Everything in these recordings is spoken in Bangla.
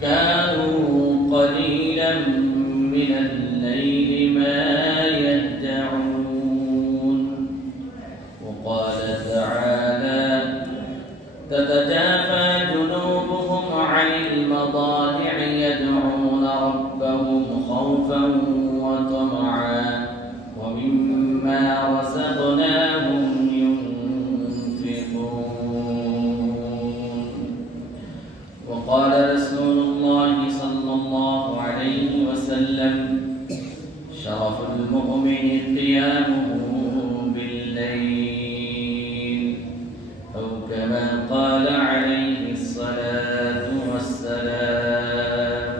كانوا قليلا من الليل ما يهجعون وقال تعالى تتجافى جنوبهم عن المضاجع يدعون ربهم خوفا وطمعا ومما رزقناهم ينفقون وقال رسول الله صلى الله عليه وسلم شرف المؤمن قيامه بالليل أو كما قال عليه الصلاة والسلام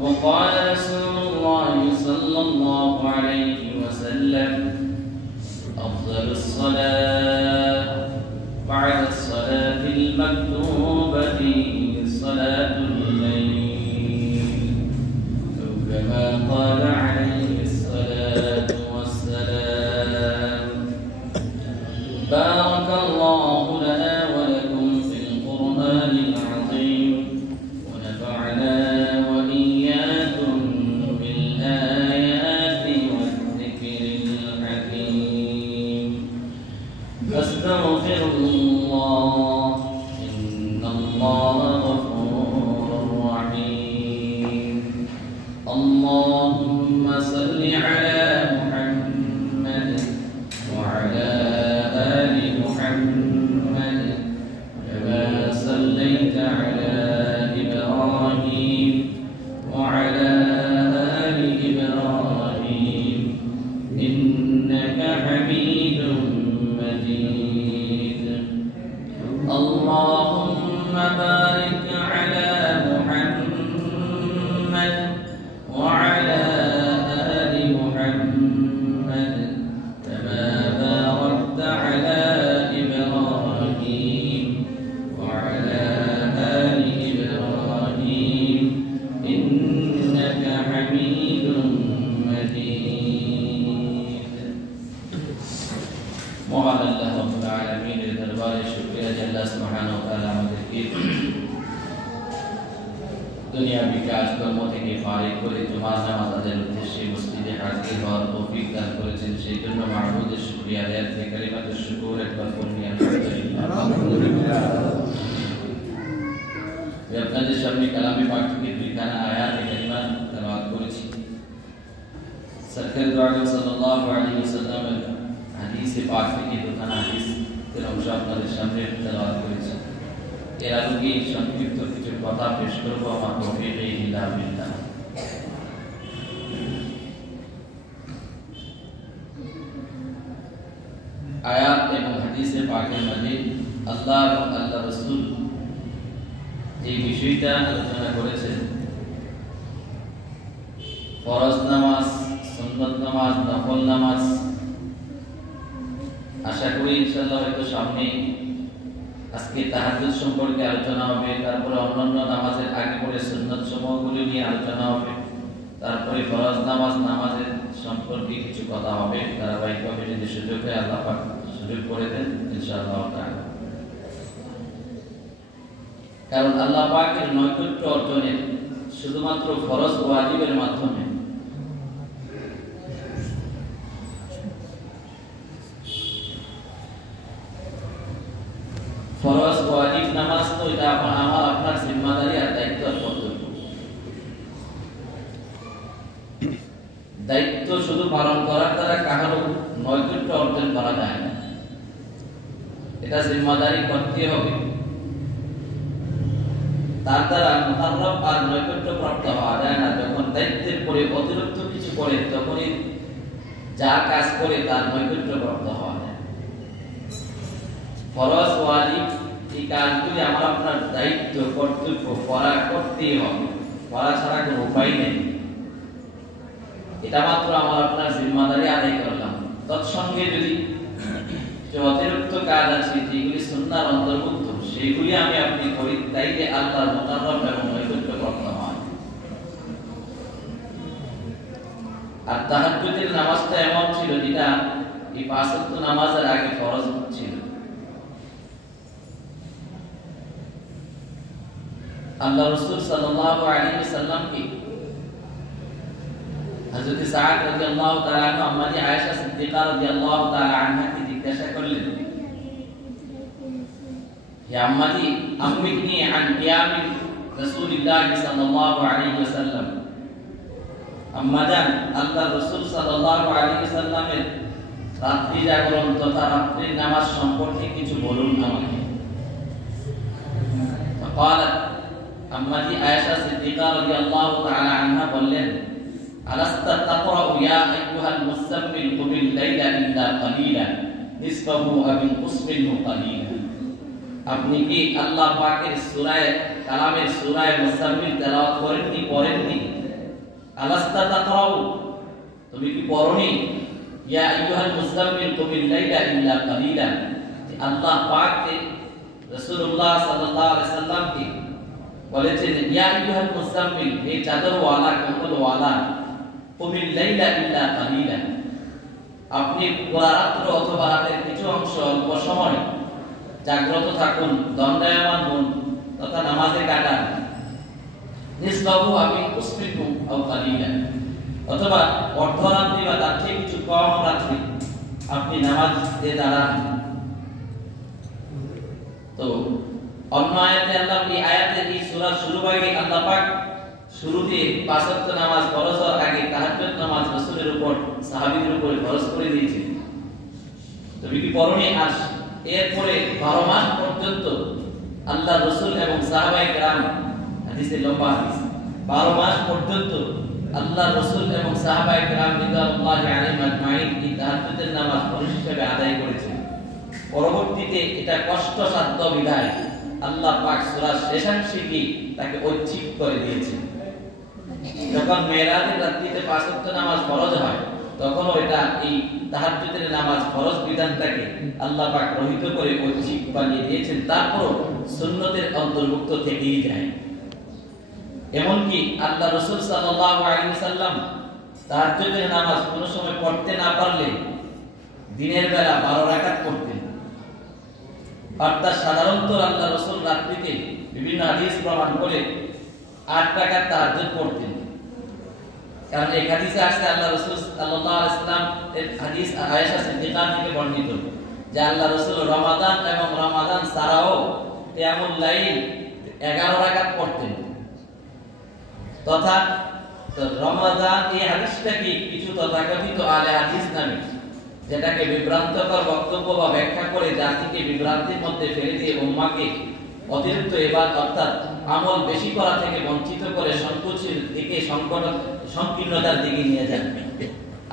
وقال رسول الله صلى الله عليه وسلم أفضل الصلاة بعد الصلاة المكتوبة صلاة الليل أو كما قال عليه الصلاة والسلام بارك الله لنا ولكم في القرآن العظيم ونفعنا وإياكم بالآيات والذكر الحكيم أستغفر الله إن الله غفور رحيم اللهم صل على محمد وعلى آل محمد كما صليت على إبراهيم وعلى آل إبراهيم إنك حميد مجيد اللهم بارك على محمد وعلى آل محمد كما باركت على إبراهيم وعلى آل إبراهيم إنك حميد مجيد মহান আল্লাহ রাব্বুল আলামিনের দরবারে শুকরিয়া যে আল্লাহ সুবহানাহু ওয়া তাআলা আমাদেরকে দুনিয়াবি কাজকর্ম থেকে ফারিগ করে জুমার নামাজ আদায়ের উদ্দেশ্যে মসজিদে হাজির হওয়ার তৌফিক দান করেছেন সেই জন্য মাহমুদের শুকরিয়া আদায় করে কালিমাতুশ শুকর একবার পড়ি আলহামদুলিল্লাহ। আপনাদের সামনে কালামে পাক থেকে দুইখানা আয়াত কালিমা তেলাওয়াত করেছি। সরকার দু আলম সাল্লাল্লাহু আলাইহি ওয়াসাল্লামের হাদিসে পাক থেকে দুখানা হাদিস এর অংশ আপনাদের সামনে তেলাওয়াত করেছি। এর আলোকে সংক্ষিপ্ত কিছু কথা পেশ করবো আমার তৌফিকে ইল্লা বিল্লাহ। আয়াত এবং হাদিসে পাকের মধ্যে আল্লাহ এবং আল্লাহ রাসূল যে বিষয়টা আলোচনা করেছেন ফরজ নামাজ, সুন্নত নামাজ, নফল নামাজ, আশা করি ইনশাআল্লাহ হয়তো সামনে আজকে তাহাজ্জুদ সম্পর্কে আলোচনা হবে, তারপরে অন্যান্য নামাজের আগে পরে সুন্নত সমূহগুলো নিয়ে আলোচনা হবে, তারপরে ফরজ নামাজ, নামাজের সম্পর্কে কিছু কথা হবে ধারাবাহিকভাবে যদি সুযোগ হয় আল্লাহ পাক সুযোগ করে দেন ইনশাআল্লাহ তাআলা। কারণ আল্লাহ পাকের নৈকট্য অর্জনের শুধুমাত্র ফরজ ওয়াজিবের মাধ্যমে ফরজ ওয়াজিব নামাজ তো এটা আমার আপনার জিম্মাদারি আর দায়িত্ব আর কর্তব্য। দায়িত্ব শুধু পালন করার দ্বারা কারো নৈকট্য অর্জন করা যায় না, এটা জিম্মাদারি করতে হবে। তার দ্বারা মুতাররব আর নৈকট্য প্রাপ্ত হওয়া যায় না। যখন দায়িত্বের পরে অতিরিক্ত কিছু করে তখনই যা কাজ করে তার নৈকট্য প্রাপ্ত হওয়া যায়। ফরজ ওয়াজিব এই কাজগুলি আমার আপনার দায়িত্ব, কর্তব্য, করা করতেই হবে, করা ছাড়া কোনো উপায় নেই। এটা মাত্র আমার আপনার জিম্মাদারি আদায় করলাম। তৎসঙ্গে যদি যে অতিরিক্ত কাজ আছে যেগুলি সুন্নাহর অন্তর্ভুক্ত সেগুলি আমি আপনি করি, তাইলে আল্লাহর মুতাররব এবং নৈকট্য প্রাপ্ত হয়। আর তাহাজ্জুদের নামাজটা এমন ছিল যেটা এই পাঁচ ওয়াক্ত নামাজের আগে ফরজ ছিল। আল্লাহ রাসূল সাল্লাল্লাহু আলাইহি ওয়াসাল্লামকে হযরত সাদ রাদিয়াল্লাহু তাআলা আনহু আম্মাজি আয়েশা সিদ্দিকা রাদিয়াল্লাহু তাআলা আনহাকে জিজ্ঞাসা করলেন, হে আম্মাজি, আম্মিনি আন কিয়ামি রাসূলিল্লাহ সাল্লাল্লাহু আলাইহি ওয়াসাল্লাম, আম্মাজান আল্লাহ রাসূল সাল্লাল্লাহু আলাইহি ওয়াসাল্লামের রাত্রি জাগরণ তথা রাত্রির নামাজ সম্পর্কে কিছু বলুন আমাকে। فقالت আম্মাজি আয়েশা সিদ্দিকা রাদিয়াল্লাহু তাআলা আনহা বললেন, আলাস্তা তাকরা ইয়া আইয়ুহাল মুসাম্মিল কুমিল লাইলা ইল্লা কালিলা নিসফাহু আও ইনকুসমিনহু কালিলা। আপনি কি আল্লাহ পাকের সূরা কালামের সূরা মুসাম্মিল তেলাওয়াত পড়েননি? আলাস্তা তাকরাউ, তুমি কি পড়নি? ইয়া আইয়ুহাল মুসাম্মিল কুমিল লাইলা ইল্লা কালিলা, আল্লাহ পাক রাসূলুল্লাহ সাল্লাল্লাহু আলাইহি ওয়াসাল্লামকে বলেছেন, ইয়া আইয়ুহাল মুসাম্মিল, হে চাদরওয়ালা কম্বলওয়ালা, কুমিল লাইলা ইল্লা কালিলা, আপনি পুরা রাত্র অথবা রাতের কিছু অংশ অল্প সময় জাগ্রত থাকুন, দণ্ডায়মান হন তথা নামাজে কাটান। নিসফাহু আও ইনকুসমিনহু আও কালিলা, অথবা অর্ধরাত্রি বা তার চেয়ে কিছু কম রাত্রি আপনি নামাজে দাঁড়ান। তো অন্য আয়াতে আল্লাহ এই আয়াতের এই সূরা শুরু ভাগে আল্লাহ পাক শুরুতে পাঁচ ওয়াক্ত নামাজ ফরজ হওয়ার আগে তাহাজ্জুদ নামাজ রাসূলের উপর সাহাবীদের উপর ফরজ করে দিয়েছেন। তুমি কি পড়নি? আর এরপরে 12 মাস পর্যন্ত আল্লাহ রাসূল এবং সাহাবায়ে কেরাম, হাদিসে লম্বা হাদিস, 12 মাস পর্যন্ত আল্লাহ রাসূল এবং সাহাবায়ে কেরাম রিদওয়ানুল্লাহি আলাইহিম আজমাইন এই তাহাজ্জুদের নামাজ ফরজ হিসেবে আদায় করেছেন। পরবর্তীতে এটা কষ্টসাধ্য বিধায় আল্লাহ পাক সূরার শেষাংশে গিয়ে তাকে ঐচ্ছিক করে দিয়েছেন। যখন মেরাজের রাত্রিতে পাঁচ ওয়াক্ত নামাজ ফরজ হয়, তখন এটা এই তাহাজ্জুদের নামাজ ফরজ বিধানটাকে আল্লাহ পাক রহিত করে ঐচ্ছিক বানিয়ে দিয়েছেন। তারপর সুন্নতের অন্তর্ভুক্ত থেকেই যায়। এমনকি আল্লাহ রাসূল সাল্লাল্লাহু আলাইহি ওয়াসাল্লাম তাহাজ্জুদের নামাজ কোনো সময় পড়তে না পারলে দিনের বেলা 12 রাকাত পড়তেন। অর্থাৎ সাধারণত আল্লাহ রাসূল রাত্রিতে বিভিন্ন হাদিস প্রমাণ করে 8 রাকাত তাহাজ্জুদ পড়তেন। কারণ এই হাদিসে আসছে আল্লাহ রাসূল সাল্লাল্লাহু আলাইহি ওয়াসাল্লাম এর হাদিস আয়েশা সিদ্দিকা থেকে বর্ণিত যে আল্লাহ রাসূল রমাদান এবং রমাদান ছাড়াও কিয়ামুল লাইল 11 রাকাত পড়তেন। তথা রমাদান এই হাদিসটাকে কিছু তথাকথিত আলে হাদিস নামে, যেটাকে বিভ্রান্তকর বক্তব্য বা ব্যাখ্যা করে জাতিকে বিভ্রান্তির মধ্যে ফেলে দিয়ে উম্মাহকে অতিরিক্ত ইবাদত অর্থাৎ আমল বেশি করা থেকে বঞ্চিত করে সংকুচির দিকে সংকীর্ণতার দিকে নিয়ে যান।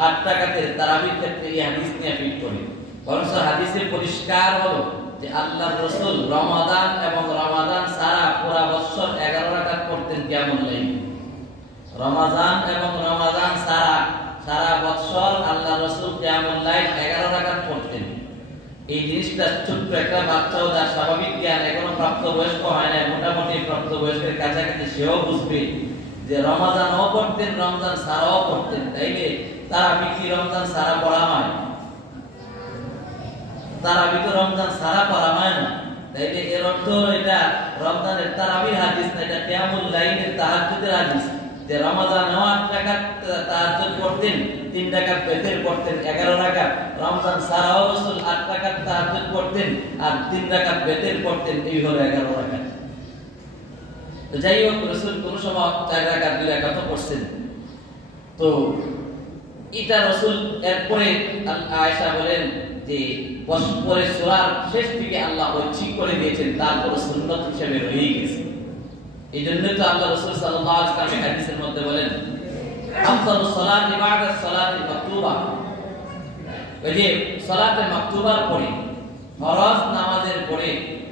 8 রাকাতের তারাবির ক্ষেত্রে এই হাদিস নিয়ে ফিট করে, বরং হাদিসে পরিষ্কার হলো যে আল্লাহর রাসূল রমাদান এবং রমাদান ছাড়া পুরা বছর 11 রাকাত পড়তেন কিয়ামুল লাইল। রমাদান এবং রমাদান ছাড়া সারা বছর আল্লাহ রাসূল কিয়ামুল লাইল 11 রাকাত পড়তেন। এই জিনিসটা ছোট্ট একটা বাচ্চাও যার স্বাভাবিক জ্ঞান এখনো প্রাপ্তবয়স্ক হয় না, মোটামুটি প্রাপ্তবয়স্কের কাছাকাছি, সেও বুঝবে যে রমাদানও পড়তেন, রমজান ছাড়াও পড়তেন। তাইলে তারাবি কি রমজান ছাড়া পড়া হয়? তারাবি তো রমজান ছাড়া পড়া হয় না। তাইলে এর অর্থ হলো এটা রমজানের তারাবির হাদিস না, এটা কিয়ামুল লাইলের তাহাজ্জুদের হাদিস। যে রমাদানেও 8 রাকাত তাহাজ্জুদ পড়তেন, 3 রাকাত বেতের পড়তেন, 11 রাকাত। রমজান ছাড়াও রাসূল 8 রাকাত তাহাজ্জুদ পড়তেন আর 3 রাকাত বেতের পড়তেন, এই হলো 11 রাকাত। তো যাই হোক, রাসূল কোন সময় 4 রাকাত 2 রাকাত পড়ছেন। তো এটা রাসূল এরপরে আয়েশা বলেন যে পরে সূরার শেষ দিকে আল্লাহ ঐচ্ছিক করে দিয়েছেন, তারপর সুন্নাত হিসেবে রয়ে গেছে। এই জন্য তো আল্লাহ রাসূল সাল্লাল্লাহু আলাইহি ওয়াসাল্লাম হাদিসের মধ্যে বলেন, আফদালুস সালাতি বা'দা সালাতিল মাকতুবা, ওই যে সালাতে মাকতুবার পরে, ফরজ নামাজের পরে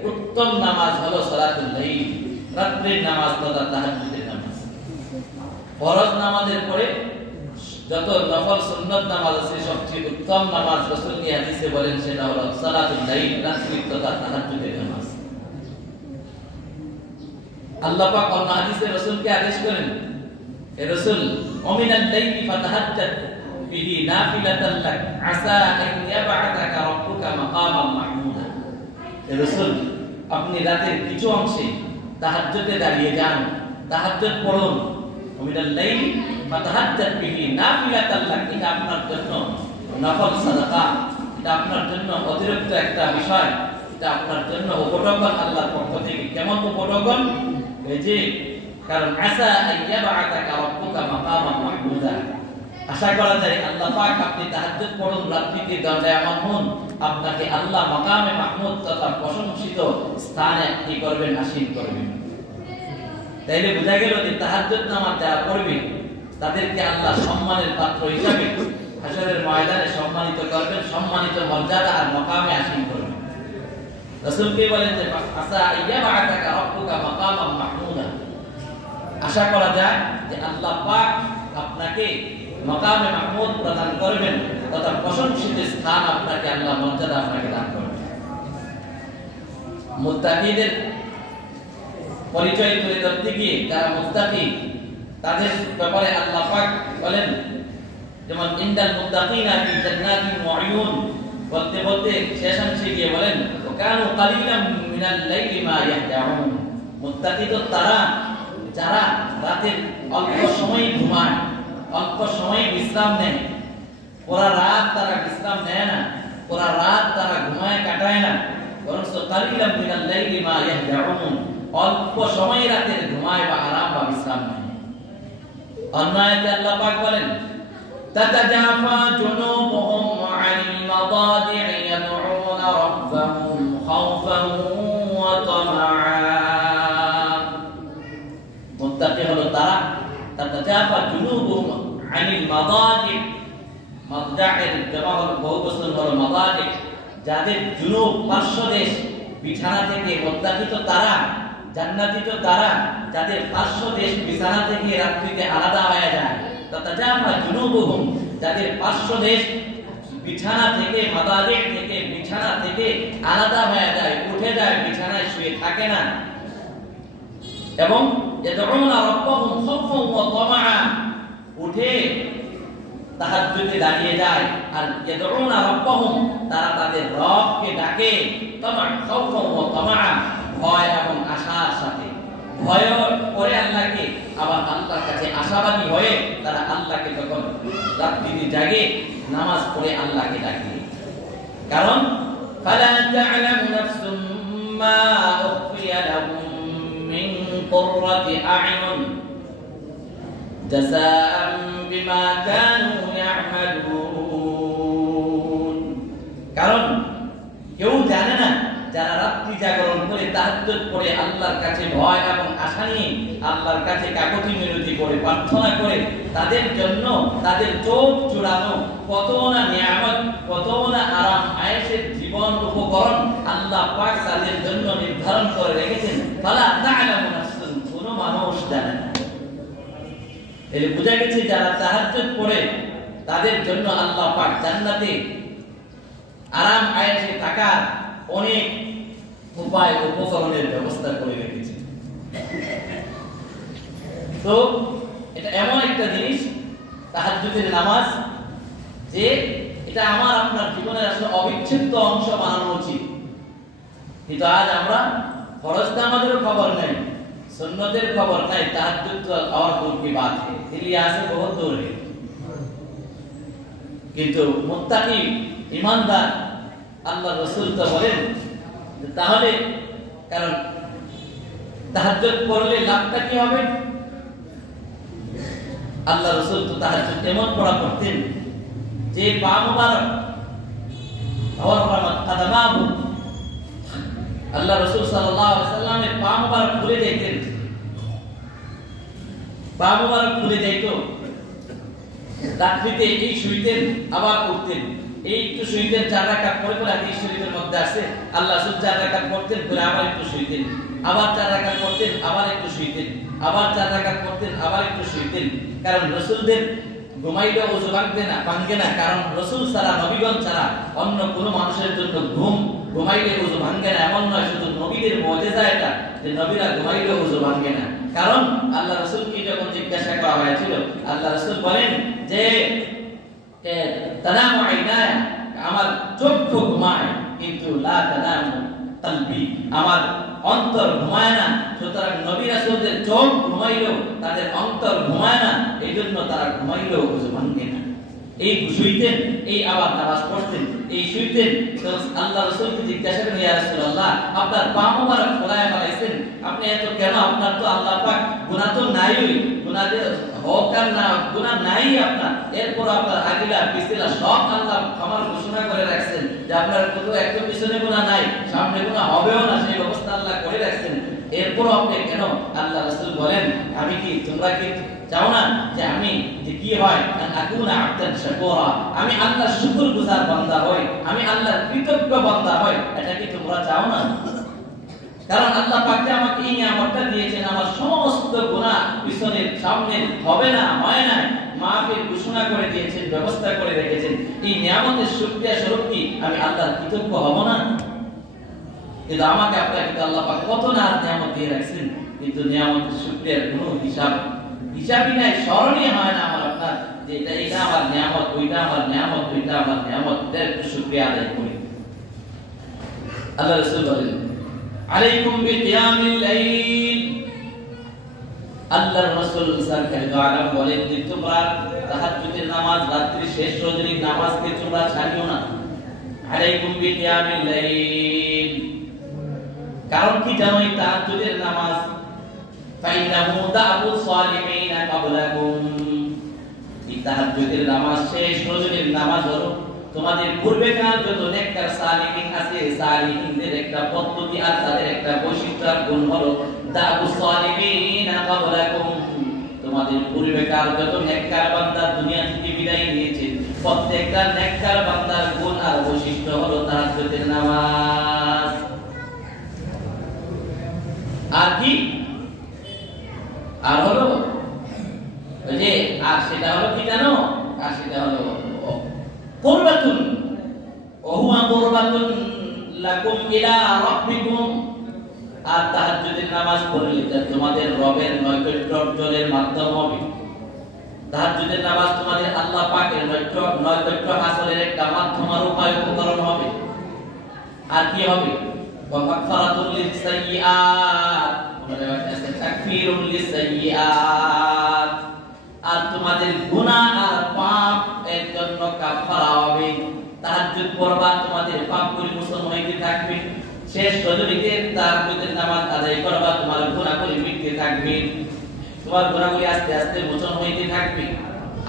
উত্তম নামাজ হলো সালাতুল লাইল, রাত্রির নামাজ তথা তাহাজ্জুদের নামাজ। ফরজ নামাজের পরে যত নফল সুন্নাত নামাজ আছে, সবচেয়ে উত্তম নামাজ রাসূল এই হাদিসে বলেন সেটা হলো সালাতুল লাইল, রাত্রির তথা তাহাজ্জুদের নামাজ। আল্লাহ পাক অন্য হাদিসে রাসূলকে আদেশ করেন, হে রাসূল, ওমিনাল লাইলি ফাতাহাজ্জাদ বিহি নাফিলাতান লাক আসা আন ইয়াবআতাকা রাব্বুকা মাকামান মাহমুদা। হে রাসূল, আপনি রাতের কিছু অংশে তাহাজ্জুদে দাঁড়িয়ে যান, তাহাজ্জুদ পড়ুন। মিনাল লাইল ফাতাহাজ্জাদ বিহি নাফিলাতাল লাক, এটা আপনার জন্য নফল সাদাকা, এটা আপনার জন্য অতিরিক্ত একটা বিষয়, এটা আপনার জন্য উপঢৌকন আল্লাহর পক্ষ থেকে। কেমন উপঢৌকন? এই যে কারণ আসা আইয়াবআতাকা রাব্বুকা মাকামান মাহমুদা, আশা করা যায় আল্লাহ পাক আপনি তাহাজ্জুদ পড়ুন, রাত্রিতে দণ্ডায়মান হন, আপনাকে আল্লাহ মাকামে মাহমুদ তথা প্রশংসিত স্থানে কি করবেন, আসীন করবেন। তাইলে বোঝা গেল যে তাহাজ্জুদ নামাজ যারা পড়বে তাদেরকে আল্লাহ সম্মানের পাত্র হিসাবে হাশরের ময়দানে সম্মানিত করবেন, সম্মানিত মর্যাদা আর মাকামে আসীন করবেন। রাসূল কে বলেন যে আসা আইয়াবআতাকা রাব্বুকা মাকামান মাহমুদা, আশা করা যায় যে আল্লাহ পাক আপনাকে মাকামে মাহমুদ প্রদান করবেন তথা প্রশংসিত স্থান আপনাকে আল্লাহ মর্যাদা আপনাকে দান করবেন। মুত্তাকিদের পরিচয় তুলে ধরতে গিয়ে যারা মুত্তাকি তাদের ব্যাপারে আল্লাহ পাক বলেন, যেমন ইন্দাল মুত্তাকিনা ফি জান্নাতিন ওয়া উয়ুন, বলতে বলতে শেষাংশে গিয়ে বলেন কানু কালিলাম মিনাল লাইলি মা ইয়াহজাউন, মুত্তাকি তো তারা যারা রাতের অল্প সময় ঘুমায়, অল্প সময় বিশ্রাম নেয়, পুরা রাত তারা বিশ্রাম নেয় না, পুরা রাত তারা ঘুমায় কাটায় না, বরং কালিলাম মিনাল লাইলি মা ইয়াহজাউন, অল্প সময় রাতের ঘুমায় বা আরাম বা বিশ্রাম নেয়। অন্য আয়াতে আল্লাহ পাক বলেন তাতাজাফা জুনুবুহুম আনিল মাদাজি'i ইয়াদউনা রাব্বাহুম খাওফান ওয়া তামাআ, মুত্তাকি হলো তারা তাতাজাফা জুনুবুহুম আনিল মাদাজি', মাদজা'ের জামা হলো বহুবচন হলো মাদাজি', যাদের জুনুব পার্শ্বদেশ বিছানা থেকে, মুত্তাকি তো তারা, জান্নাতি তো তারা যাদের পার্শ্বদেশ বিছানা থেকে রাত্রিতে আলাদা হয়ে যায়। তাতাজাফা জুনুবুহুম, যাদের পার্শ্বদেশ বিছানা থেকে, মাদাজি' থেকে, বিছানা থেকে আলাদা হয়ে যায়, উঠে যায়, বিছানায় শুয়ে থাকে না। এবং ইয়াদউনা রাব্বাহুম খাওফান ওয়া তামাআ, উঠে তাহাজ্জুদে দাঁড়িয়ে যায়। আর ইয়াদউনা রাব্বাহুম, তারা তাদের রবকে ডাকে, তামাআ খাওফান ওয়া তামাআ, ভয় এবং আশার সাথে, ভয় করে আল্লাহকে, আবার আল্লাহর কাছে আশাবাদী হয়ে তারা আল্লাহকে তখন রাত্রিতে জাগে নামাজ পড়ে আল্লাহকে ডাকে। কারণ ফালা তা'লামু নাফসুম মা উখফিয়া লাহুম মিন কুররাতি আ'য়ুন জাযাআন বিমা কানু ইয়া'মালুন, কারণ কেউ জানে না যারা রাত্রি জাগরণ করে তাহাজ্জুদ পড়ে আল্লাহর কাছে ভয় এবং আশা নিয়ে আল্লাহর কাছে কাকুতি মিনতি করে প্রার্থনা করে, তাদের জন্য তাদের চোখ জুড়ানো কত না নিয়ামত, কত না আরাম আয়েশের জীবন উপকরণ আল্লাহ পাক তাদের জন্য নির্ধারণ করে রেখেছেন। ফালা তা'লামু নাফসুন, কোনো মানুষ জানে না। এই বুঝা গেছে যারা তাহাজ্জুদ পড়ে তাদের জন্য আল্লাহ পাক জান্নাতে আরাম আয়েশে থাকার অনেক উপায় উপকরণের ব্যবস্থা করে রেখেছে। তো এটা এমন একটা জিনিস তাহাজ্জুদের নামাজ যে এটা আমার আপনার জীবনের আসলে অবিচ্ছেদ্য অংশ বানানো উচিত। কিন্তু আজ আমরা ফরজ নামাজের খবর নাই, সুন্নতের খবর নাই, তাহাজ্জুদ তো और दूर की बात है, दिल्ली यहाँ से बहुत दूर है। কিন্তু মুত্তাকি ঈমানদার আল্লাহ রাসূল তো বলেন তাহলে, কারণ তাহাজ্জুদ পড়লে লাভটা কি হবে? আল্লাহ রাসূল তো তাহাজ্জুদ এমন পড়া করতেন যে পা মুবারক और কদমাহু, আল্লাহ রাসূল সাল্লাল্লাহু আলাইহি ওয়াসাল্লামের পা মুবারক খুলে যেতেন, পা মুবারক খুলে যেত। রাত্রিতে এই শুইতেন আবার উঠতেন, এই একটু শুইতেন, 4 রাকাত পরে পরে হাদিস শরীফের মধ্যে আছে আল্লাহ রাসূল 4 রাকাত পড়তেন, পরে আবার একটু শুইতেন, আবার 4 রাকাত পড়তেন, আবার একটু শুইতেন, আবার 4 রাকাত পড়তেন, আবার একটু শুইতেন। কারণ রাসূলদের ঘুমাইলে ওযু ভাঙবে না, কারণ রাসূল ছাড়া, নবীগণ ছাড়া অন্য কোনো মানুষের জন্য ঘুমাইলে ওযু ভাঙবে না এমন নয়, শুধু নবীদের মুজিজা এটা যে নবীরা ঘুমাইলে ওযু ভাঙবে না। কারণ আল্লাহ রাসূলকে যখন জিজ্ঞাসা করা হয়েছিল, আল্লাহ রাসূল বলেন যে তানামু আইনায়া, আমার চোখ ঘুমায় কিন্তু লা তানামু কলবি, আমার অন্তর ঘুমায় না। সুতরাং নবী রাসূলদের চোখ ঘুমাইলেও তাদের অন্তর ঘুমায় না, এই জন্য তারা ঘুমাইলেও ওযু ভাঙে না। এই শুইতেন, এই আবার নামাজ পড়তেন, এই শুইতেন। তো আল্লাহ রাসূলকে জিজ্ঞাসা করেন, ইয়া রাসূলুল্লাহ, আপনার পা মোবারক ফলায় ফলাইছেন, আপনি এত কেন? আপনার তো আল্লাহ পাক গুনাহ তো নাই, গুনাহ যে হোক আর না গুনাহ নাই আপনার, এরপর আপনার আগিলা পিছলা সব আল্লাহ ক্ষমার ঘোষণা করে রাখছেন যে আপনার কত একটা পিছনে গুনাহ নাই, সামনে গুনাহ হবেও না, সেই ব্যবস্থা আল্লাহ করে রাখছেন। এরপর আপনি কেন? আল্লাহ রাসূল বলেন, আমি কি তোমরা কি চাও না যে আমি যে কি হয় আকুনা আবদান শাকুরা, আমি আল্লাহর শুকরগুজার বান্দা হই, আমি আল্লাহর কৃতজ্ঞ বান্দা হই, এটা কি তোমরা চাও না? কারণ আল্লাহ পাক যে আমাকে এই নিয়ামতটা দিয়েছেন, আমার সমস্ত গুনাহ পিছনের সামনের হবে না, হয় না, মাফের ঘোষণা করে দিয়েছেন, ব্যবস্থা করে রেখেছেন। এই নিয়ামতের শুকরিয়া স্বরূপ কি আমি আল্লাহর কৃতজ্ঞ হব না? কিন্তু আমাকে আপনাকে তো আল্লাহ পাক কত না নিয়ামত দিয়ে রাখছেন, কিন্তু নিয়ামতের শুকরিয়ার কোনো হিসাবই নাই, স্মরণই হয় না আমার আপনার যে এটা আমার নিয়ামত, ওইটা আমার নিয়ামত, ওইটা আমার নিয়ামত, এটার একটু শুকরিয়া আদায় করি। আল্লাহ রাসূল বলেন, আলাইকুম বিকিয়ামিল লাইল, আল্লাহর রাসূল সাল্লাল্লাহু আলাইহি ওয়াসাল্লাম বলেন যে তোমরা তাহাজ্জুদের নামাজ, রাত্রি শেষ রজনীর নামাজকে তোমরা ছাড়িও না। আলাইকুম বিকিয়ামিল লাইল, কারণ কি জানো? এই তাহাজ্জুদের নামাজ ফাইনাহু দাবু সালিহিনা ক্বাবলাকুম, এই তাহাজ্জুদের নামাজ শেষ রজনীর নামাজ হলো তোমাদের পূর্বেকার যত নেককার সালিহিন আছে, সালিহিনদের একটা পদ্ধতি আর তাদের একটা বৈশিষ্ট্য আর গুণ হলো দাবু সালিহিনা ক্বাবলাকুম, তোমাদের পূর্বেকার যত নেককার বান্দা দুনিয়া থেকে বিদায় নিয়েছে, প্রত্যেকটা নেককার বান্দার গুণ আর বৈশিষ্ট্য হলো তাহাজ্জুদের নামাজ। আর কি? আর হলো যে আর সেটা হলো কি জানো? আর সেটা হলো কুরবাতুন, ওহুয়া কুরবাতুন লাকুম ইলা রাব্বিকুম, আর তাহাজ্জুদের নামাজ পড়লে তোমাদের রবের নৈকট্য অর্জনের মাধ্যম হবে। তাহাজ্জুদের নামাজ তোমাদের আল্লাহ পাকের নৈকট্য হাসিলের একটা মাধ্যম আর উপায় উপকরণ হবে। আর কি হবে? ওয়া মাগফিরাতুল লিসাইয়্যাত, তাকফীরুল লিসাইয়্যাত, আর তোমাদের গুনাহ আর পাপ এর জন্য কাফারা হবে। তাহাজ্জুদ পড়বা, তোমাদের পাপগুলি মোচন হইতে থাকবে। শেষ রজনীতে তাহাজ্জুদের নামাজ আদায় করবা, তোমার গুনাহগুলি মিটতে থাকবে, তোমার গুনাহগুলি আস্তে আস্তে মোচন হইতে থাকবে।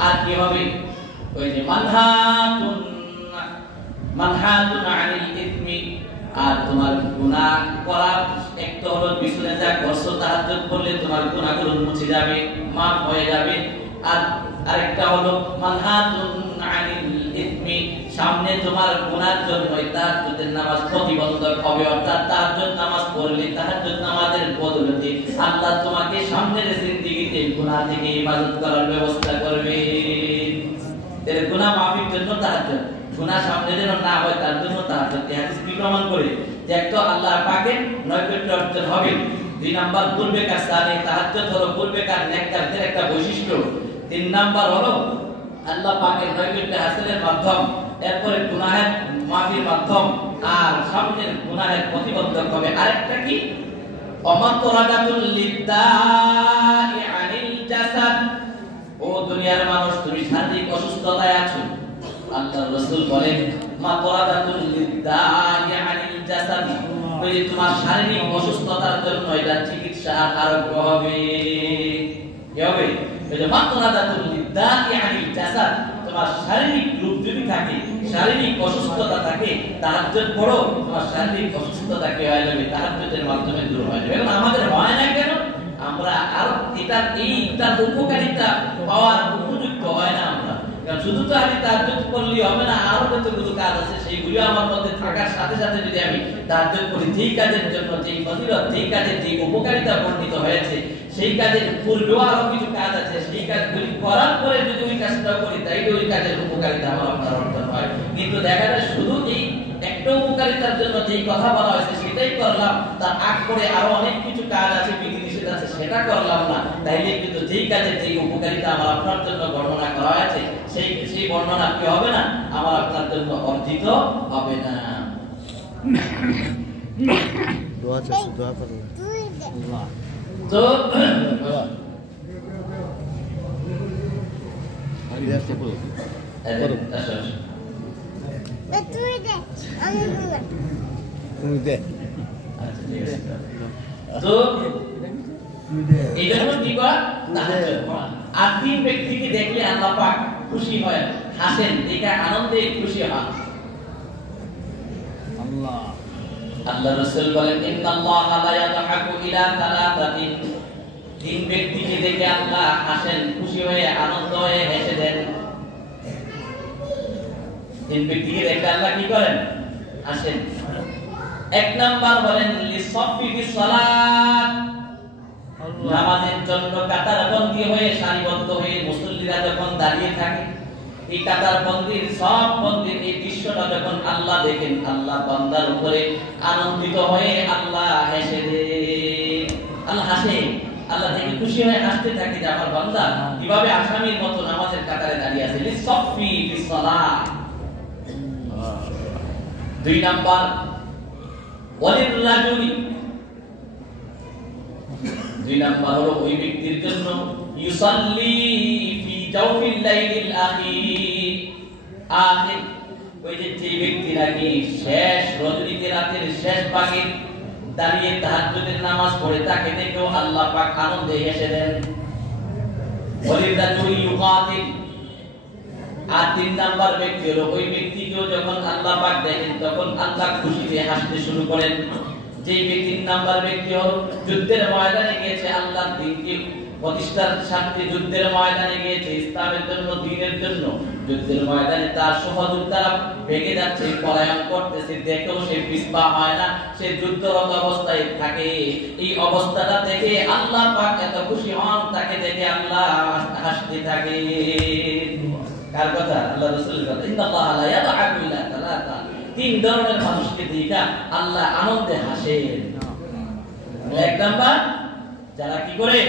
আর কি হবে? ওই যে মানহাতুন আনিল ইসমি, আর তোমার গুনাহ করা একটা হলো পিছনে যা করছো তাহাজ্জুদ পড়লে তোমার গুনাহগুলো মুছে যাবে, মাফ হয়ে যাবে। আর আরেকটা হলো মানহাতুন আনিল ইসমি, সামনে তোমার গুনাহর জন্য তাহাজ্জুদের নামাজ প্রতিবন্ধক হবে। অর্থাৎ তাহাজ্জুদ নামাজ পড়লে তাহাজ্জুদ নামাজের বদৌলতে আল্লাহ তোমাকে সামনের জিন্দেগিতে গুনাহ থেকে হেফাজত করার ব্যবস্থা করবে। এর গুনাহ মাফির জন্য তাহাজ্জুদ, গুনাহ সামনে যেন না হয় তার জন্য তাহাজ্জুদ। হাদিস প্রমাণ করে যে একটা আল্লাহ পাকের নৈকট্য অর্জন হবে। দুই নাম্বার পূর্বেকার সালেহ, তাহাজ্জুদ হলো পূর্বেকার নেককারদের একটা বৈশিষ্ট্য। তিন নাম্বার হলো আল্লাহ পাকের নৈকট্য হাসিলের মাধ্যম, এরপরে গুনাহের মাফির মাধ্যম, আর সামনের গুনাহের প্রতিবন্ধক হবে। আরেকটা কি? অমাতরাদাতুল লিদ্দাই আনিল জাসাদ, ও দুনিয়ার মানুষ তুমি শারীরিক অসুস্থতায় আছো, আল্লাহর রাসূল বলেন মাতরাদাতুল লিদ্দাই আনিল জাসাদ, ওই তোমার শারীরিক অসুস্থতার জন্য এটা চিকিৎসা আরোগ্য হবে। কি হবে? এই যে মাতরাদাতুল লিদ্দাই আনিল জাসাদ, তোমার শারীরিক রোগ যদি থাকে, শারীরিক অসুস্থতা থাকে, তাহাজ্জুদ পড়ো, তোমার শারীরিক অসুস্থতা কি হয়ে যাবে? তাহাজ্জুদের মাধ্যমে দূর হয়ে যাবে। এখন আমাদের হয় না কেন? আমরা আর এইটার উপকারিতা পাওয়ার উপযুক্ত হয় না আমরা। কারণ শুধু তো আমি তাহাজ্জুদ করলেই হবে না, আরো কতগুলো কাজ আছে, সেইগুলো আমার মধ্যে থাকার সাথে সাথে যদি আমি তাহাজ্জুদ করি, যেই কাজের জন্য যেই ফজিলত, যেই কাজের যেই উপকারিতা বর্ণিত হয়েছে, সেই কাজের পূর্বেও আরো কিছু কাজ আছে, সেই কাজগুলি করার পরে যদি ওই কাজটা করি, তাইলে ওই কাজের উপকারিতা আমার আপনার অর্জন হয়। কিন্তু দেখা যায় শুধু এই একটা উপকারিতার জন্য যেই কথা বলা হয়েছে সেটাই করলাম, তার আগ করে আরো অনেক কিছু কাজ আছে, বিধি নিষেধ আছে, সেটা করলাম না, তাইলে কিন্তু যেই কাজের যেই উপকারিতা আমার আপনার জন্য বর্ণনা করা হয়েছে সেই বর্ণনা কি হবে না? আমার আপনার জন্য অর্জিত হবে না। দোয়া চাইছে, দোয়া করুন। তো তুমি দে। তো এই জন্য কি করা? আর তিন ব্যক্তিকে দেখলে আল্লাহ পাক খুশি হয়, হাসেন, দেখে আনন্দে খুশি হন। আল্লাহ রাসূল বলেন ইন্নাল্লাহা লা ইয়াদহাকু ইলা সালাতাতিন, তিন ব্যক্তিকে দেখে আল্লাহ হাসেন, খুশি হয়ে আনন্দ হয়ে হেসে দেন। তিন ব্যক্তিকে দেখে আল্লাহ কি করেন? হাসেন। এক নাম্বার বলেন লিসাফি ফিস সালাত, নামাজের জন্য কাতারবন্দী হয়ে সারিবদ্ধ হয়ে মুসল্লিরা যখন দাঁড়িয়ে থাকে, এই কাতারবন্দির সব বন্দির এই দৃশ্যটা যখন আল্লাহ দেখেন, আল্লাহ বান্দার উপরে আনন্দিত হয়ে আল্লাহ হেসে দেন। আল্লাহ হাসে, আল্লাহ দেখে খুশি হয়ে হাসতে থাকে যে আমার বান্দা কিভাবে আসামির মতো নামাজের কাতারে দাঁড়িয়ে আছে। লিসাফি ফিস সালাত। দুই নাম্বার ওয়ালির রাজুলি, দুই নাম্বার হলো ওই ব্যক্তির জন্য ইউসাল্লি ফি জাওফিল লাইলিল আখির, ওই যে ব্যক্তি নাকি শেষ রজনীতে রাতের শেষ ভাগে দাঁড়িয়ে তাহাজ্জুদের নামাজ পড়ে, তাকে দেখেও আল্লাহ পাক আনন্দে হেসে দেন। ওয়ালির রাজুলি ইউকাতিল। আর তিন নাম্বার ব্যক্তি হলো ওই ব্যক্তিকেও যখন আল্লাহ পাক দেখেন তখন আল্লাহ খুশিতে হাসতে শুরু করেন। যে তিন নাম্বার ব্যক্তি হলো যুদ্ধের ময়দানে গিয়েছে, আল্লাহর দ্বীনকে প্রতিষ্ঠার স্বার্থে যুদ্ধের ময়দানে গিয়েছে, ইসলামের জন্য, দ্বীনের জন্য যুদ্ধের ময়দানে তার সহযোদ্ধারা ভেগে যাচ্ছে, পলায়ন করতেছে, দেখেও সে পিছপা হয় না, সে যুদ্ধরত অবস্থায় থাকে। এই অবস্থাটা দেখে আল্লাহ পাক এত খুশি হন, তাকে দেখে আল্লাহ হাসতে থাকে। কার কথা? আল্লাহ রাসূলের কথা। ইন্নাল্লাহা লা ইয়াদহাকু ইলা সালাতা, তিন ধরনের মানুষকে দেখা আল্লাহ আনন্দে হাসেন। এক নাম্বার যারা কি করে?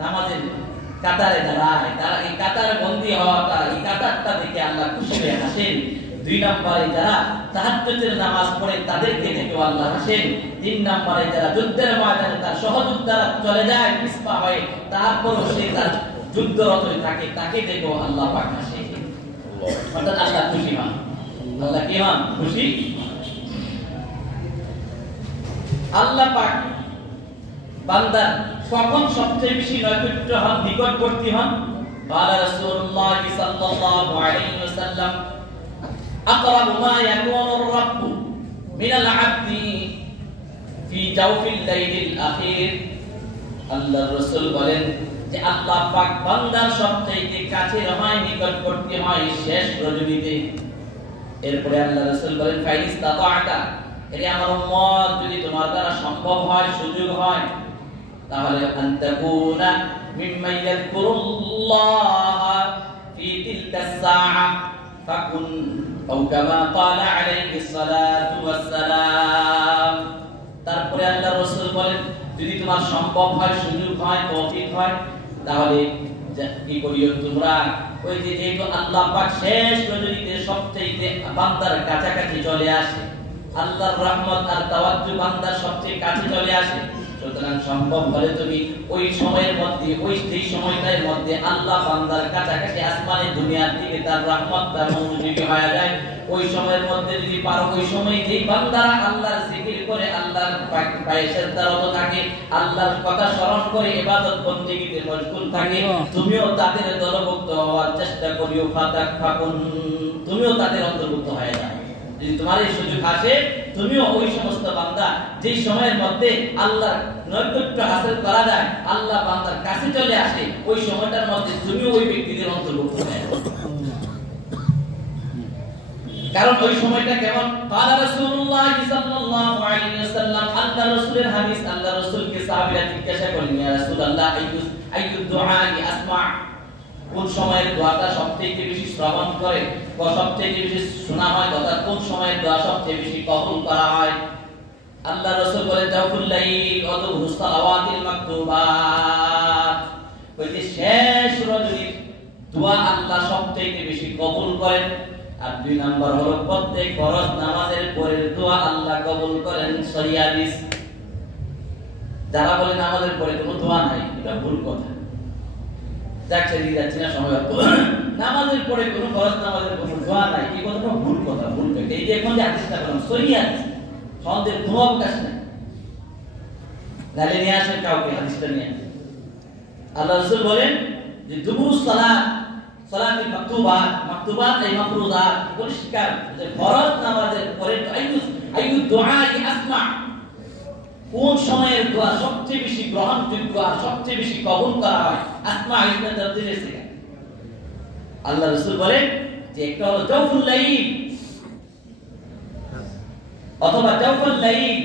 নামাজের কাতারে দাঁড়ায়, তারা এই কাতারে বন্দী হওয়া, তারা এই কাতারটা দেখে আল্লাহ খুশি হয়ে হাসেন। দুই নম্বরে যারা তাহাজ্জুদের নামাজ পড়ে তাদেরকে দেখে আল্লাহ হাসেন। তিন নম্বরে যারা যুদ্ধের ময়দানে তার সহযোদ্ধারা চলে যায়, পিছপা হয়, তারপরও সে তার যুদ্ধরত থাকে, তাকে দেখেও আল্লাহ পাক হাসেন। অর্থাৎ আল্লাহ খুশি হন। আল্লাহ কি হন? খুশি। আল্লাহ পাক বান্দার কখন সবচেয়ে বেশি নৈকট্য হন, নিকটবর্তী হন? قال رسول الله صلى الله عليه وسلم اقرب ما يكون الرب من العبد في جوف الليل الاخير। আল্লাহর রাসূল বলেন যে আল্লাহ পাক বান্দার সবচেয়ে কাছে হয়, নিকটবর্তী হয় শেষ রজনীতে। এরপরে আল্লাহ রাসূল বলেন ফাইনিস তাতাআতা, এর আমার উম্মত যদি তোমার দ্বারা সম্ভব হয়, সুযোগ হয়, তাহলে আনতাকুনা মিম্মান ইয়াযকুরুল্লাহ ফি তিলকাস সাআ ফাকুন আও কামা ক্বালা আলাইহিস সালাতু ওয়াস সালাম। তারপরে আল্লাহ রাসূল বলেন যদি তোমার সম্ভব হয়, সুযোগ হয়, তৌফিক হয়, তাহলে কি করিও তোমরা ওই যে যেহেতু আল্লাহ পাক শেষ রজনীতে সবচেয়ে বান্দার কাছাকাছি চলে আসে, আল্লাহর রহমত আর তাওয়াজ্জু বান্দার সবচেয়ে কাছে চলে আসে, সুতরাং সম্ভব হলে তুমি ওই সময়ের মধ্যে, ওই সেই সময়টার মধ্যে আল্লাহ বান্দার কাছাকাছি আসমানের দুনিয়ার দিকে তার রহমতটা মনোযোগী হয়ে যায়। ওই সময়ের মধ্যে যদি পারো, ওই সময় যেই বান্দারা আল্লাহর জিকির করে, আল্লাহর পায়ে সিজদারত থাকে, আল্লাহর কথা স্মরণ করে ইবাদত বন্দেগীতে মশগুল থাকে, তুমিও তাদের দলভুক্ত হওয়ার চেষ্টা করিও। ফাতাকুন, তুমিও তাদের অন্তর্ভুক্ত হয়ে যাও। যদি তোমার এই সুযোগ আসে, তুমিও ওই সমস্ত বান্দা যেই সময়ের মধ্যে আল্লাহর নৈকট্য হাসিল করা যায়, আল্লাহ বান্দার কাছে চলে আসে, ওই সময়টার মধ্যে তুমিও ওই ব্যক্তিদের অন্তর্ভুক্ত হয়ে যাও। কারণ ওই সময়টা কেমন? قال رسول الله صلى الله عليه وسلم, আল্লাহ রাসূলের হাদিস, আল্লাহ রাসূলকে সাহাবীরা জিজ্ঞাসা করলেন, ইয়া রাসূলুল্লাহ আইয়ুদ দুআ আসমা, কোন সময়ের দোয়াটা সবথেকে বেশি শ্রবণ করে বা সবথেকে বেশি শোনা হয়, তথা কোন সময়ের দোয়া সবচেয়ে বেশি কবুল করা হয়? আল্লাহ রাসূল বলেন জাওফুল লাইল ওয়া দুহরুস সালাওয়াতিল মাকতুবাত, ওই যে শেষ রজনীর দোয়া আল্লাহ সবথেকে বেশি কবুল করেন। আর দুই নাম্বার হলো প্রত্যেক ফরজ নামাজের পরের দোয়া আল্লাহ কবুল করেন। সহিহ হাদিস যারা বলে নামাজের পরে কোনো দোয়া নাই, এটা ভুল কথা। যাচ্ছে দিয়ে যাচ্ছে না সময় নামাজের পরে কোনো ফরজ নামাজের কোনো দোয়া নাই, এই কথাটা ভুল কথা, ভুল কথা। এই যে এখন যে হাদিসটা বললাম সহিহ হাদিস, সন্দেহের কোনো অবকাশ নেই। গালে নিয়ে আসেন কাউকে হাদিসটা নিয়ে। আল্লাহ রাসূল বলেন যে দুবুরুস সালাত, সালাতুল মাকতুবাত, মাকতুবাত এই মাফরুজাত পরিষ্কার, যে ফরজ নামাজের পরে আইয়ু দুআ আসমা, কোন সময়ের দোয়া সবচেয়ে বেশি গ্রহণযোগ্য আর সবচেয়ে বেশি কবুল করা হয়, আসমা ইসলাম তাফসীরের থেকে আল্লাহ রাসূল বলেন যে একটা হলো জাওফুল লাইল অথবা জাওফুল লাইল,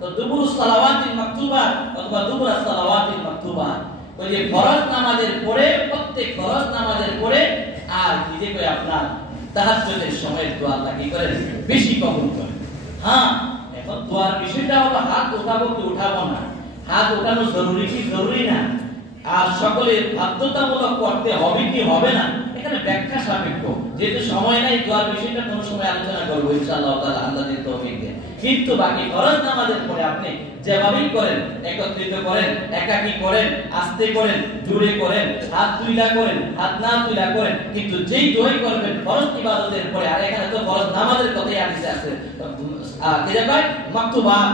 তো দুবুরুস সালাওয়াতিল মাকতুবাত অথবা দুবুরাস সালাওয়াতিল মাকতুবাত, ওই যে ফরজ নামাজের পরে, প্রত্যেক ফরজ নামাজের পরে আর কি যে কই আপনার তাহাজ্জুদের সময়ের দোয়া আল্লাহ কি করেন বেশি কবুল করেন। হ্যাঁ, এখন দোয়ার বিষয়টা হলো হাত উঠাবো কি উঠাবো না, হাত উঠানো জরুরি কি জরুরি না, আর সকলে বাধ্যতামূলক করতে হবে কি হবে না, এখানে ব্যাখ্যা সাপেক্ষ। যেহেতু সময় নাই, দোয়ার বিষয়টা কোন সময় আলোচনা করবো ইনশাআল্লাহ তাআলা, আল্লাহ যদি তৌফিক দেন। কিন্তু বাকি ফরজ নামাজের পরে আপনি যেভাবেই করেন, একত্রিত করেন, একাকী করেন, আস্তে করেন, জোরে করেন, হাত তুইলা করেন, হাত না তুইলা করেন, কিন্তু যেই দোয়াই করবেন ফরজ ইবাদতের পরে, আর এখানে তো ফরজ নামাজের কথাই হাদিসে আছে, কি কয় মাকতুবাত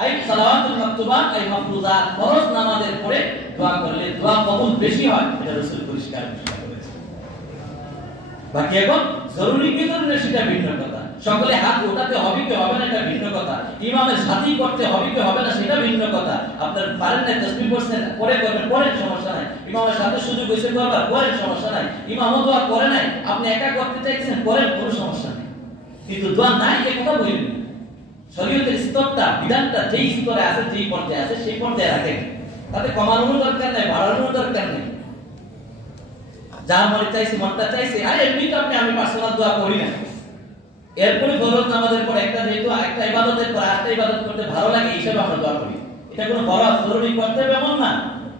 আই সালাওয়াতুল মাকতুবাত আই মাফরুজাত, ফরজ নামাজের পরে দোয়া করলে দোয়া কবুল বেশি হয়, এটা রাসূল পরিষ্কার করেছে। বাকি এখন জরুরি কি জরুরি সেটা ভিন্ন কথা, সকলে হাত ওঠাতে হবে কি হবে না এটা ভিন্ন কথা, ইমামের সাথী করতে হবে কি হবে না সেটা ভিন্ন কথা। আপনার পারেন না তাসবিহ পড়ছেন পরে করবেন, পড়েন সমস্যা নাই, ইমামের সাথে সুযোগ হইছে করবার পড়েন সমস্যা নাই, ইমামও দোয়া করে নাই, আপনি একা করতে চাইছেন করেন, কোনো সমস্যা নাই। কিন্তু দোয়া নাই এ কথা বলেন, শরীয়তের স্তরটা বিধানটা যেই স্তরে আছে, যেই পর্যায়ে আছে সেই পর্যায়ে রাখেন, তাতে কমানোর দরকার নাই, বাড়ানোর দরকার নেই। যা মনে চাইছে, মনটা চাইছে, আরে এমনি তো আমি পার্সোনাল দোয়া করি না, এরপরে ফরজ নামাজের পর একটা যেহেতু একটা ইবাদতের পর আরেকটা ইবাদত করতে ভালো লাগে হিসেবে আমরা দোয়া করি, এটা কোনো ফরজ জরুরি করতে হবে এমন না।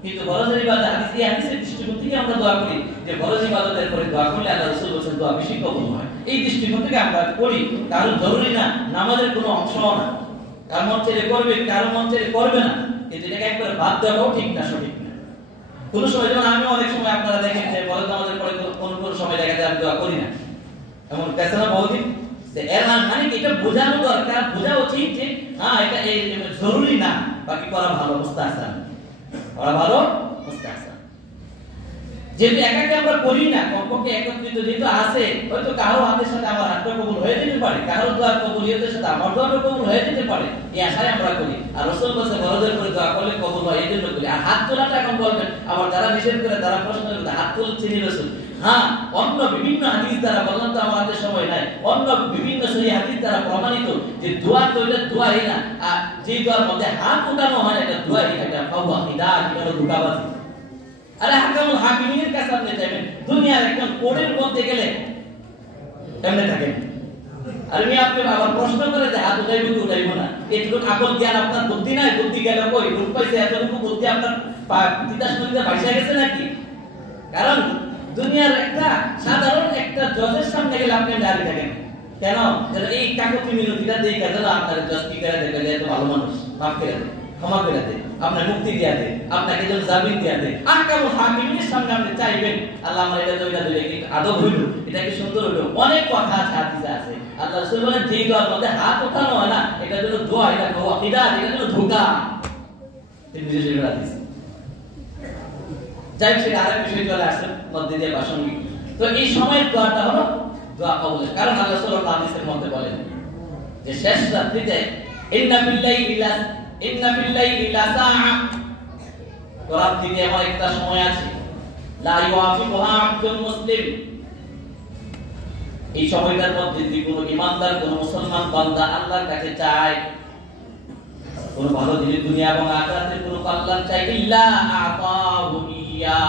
কিন্তু ফরজের ইবাদত হাদিসের দৃষ্টিকোণ থেকে আমরা দোয়া করি যে ফরজ ইবাদতের পরে দোয়া করলে আল্লাহ রাসূল বলেছেন দোয়া বেশি কবুল হয়, এই দৃষ্টিকোণ থেকে আমরা করি। কারণ জরুরি না, নামাজের কোনো অংশও না, কার মন চাইলে করবে, কার মন চাইলে করবে না, কিন্তু এটাকে একবার বাদ দেওয়াও ঠিক না, সঠিক না। কোন সময় যেমন আমি অনেক সময় আপনারা দেখেন যে ফরজ নামাজের পরে কোন সময় দেখা যায় আমি দোয়া করি না, এমন কাছে না বহুদিন, এর মানে এটা বোঝানো দরকার, বোঝা উচিত যে হ্যাঁ এটা জরুরি না, বাকি করা ভালো, মুস্তাহসান, করা ভালো মুস্তাহসান। যেহেতু একাকে আমরা করি না, কমপক্ষে একত্রিত যেহেতু আছে, হয়তো কারো হাতের সাথে আমার হাতটা কবুল হয়ে যেতে পারে, কারো দোয়ার কবুলিয়তের সাথে আমার দোয়ারও কবুল হয়ে যেতে পারে, এই আশায় আমরা করি। আর রাসূল বলেছে ফরজের করে দোয়া করলে কবুল হয়, এই জন্য করি। আর হাত তোলাটা এখন বলবেন, আবার যারা নিষেধ করে তারা প্রশ্ন করে হাত তুলছেন রাসূল, হ্যাঁ অন্য বিভিন্ন হাদিস দ্বারা, বললাম তো আমার হাতে সময় নাই, অন্য বিভিন্ন সহিহ হাদিস দ্বারা প্রমাণিত যে দোয়া করলে দোয়াই না, আর যে দোয়ার মধ্যে হাত উঠানো হয় না এটা দোয়াই, এটা ফাওয়া হিদা, এটা হলো ধোঁকাবাজি। আরে হাকামুল হাকিমের কাছে আপনি যাবেন, দুনিয়ার একজন কোর্টের মধ্যে গেলে কেমনে থাকেন, আর আমি আপনি আবার প্রশ্ন করে যে হাত উঠাইব কি উঠাইব না, এইটুকু আকল জ্ঞান আপনার বুদ্ধি নাই, বুদ্ধি গেল কই, রূপ পাইছে এতটুকু বুদ্ধি আপনার তিতাস নদীতে ভাসিয়ে গেছে নাকি? কারণ দুনিয়ার একটা সাধারণ একটা জজের সামনে গেলে আপনি দাঁড়িয়ে থাকেন কেন? যেন এই কাকুতি মিনতিটা দিয়ে গেল আপনার জজ কি করে দেখে যে এত ভালো মানুষ, মাফ করে দেয়, ক্ষমা করে দেয়, আপনার মুক্তি দিয়া দেয়, আপনাকে যেন জামিন দিয়া দেয়। আহকামুল হাকিমের সামনে আপনি চাইবেন আল্লাহ আমার এটা দইটা দিলে কি আদব হইল, এটা কি সুন্দর হইল, অনেক কথা আছে, হাদিসে আছে। আল্লাহ রাসূল বলেন যে দোয়ার মধ্যে হাত ওঠানো হয় না এটা যেন দোয়া, এটা ওয়াকিদা, এটা যেন ধোঁকা, তিনি নিজে সেটা হাদিস। যাই সেটা আরেক বিষয় চলে আসছে মধ্যে দিয়ে প্রাসঙ্গিক। তো এই সময়ের দোয়াটা হলো দোয়া কবুলের, কারণ আল্লাহ সাল্লাল্লাহু আলাইহি হাদিসের মধ্যে বলেন যে শেষ রাত্রিতে ইন্না ফিল লাইলি লাসাআ, রাত্রিতে এমন একটা সময় আছে লা ইউআফিকুহা আবদুল মুসলিম, এই সময়টার মধ্যে যদি কোনো ইমানদার কোনো মুসলমান বান্দা আল্লাহর কাছে চায় কোনো ভালো জিনিস, দুনিয়া এবং আখিরাতের কোনো কল্যাণ চায়, ইল্লা আতাহু ইয়া,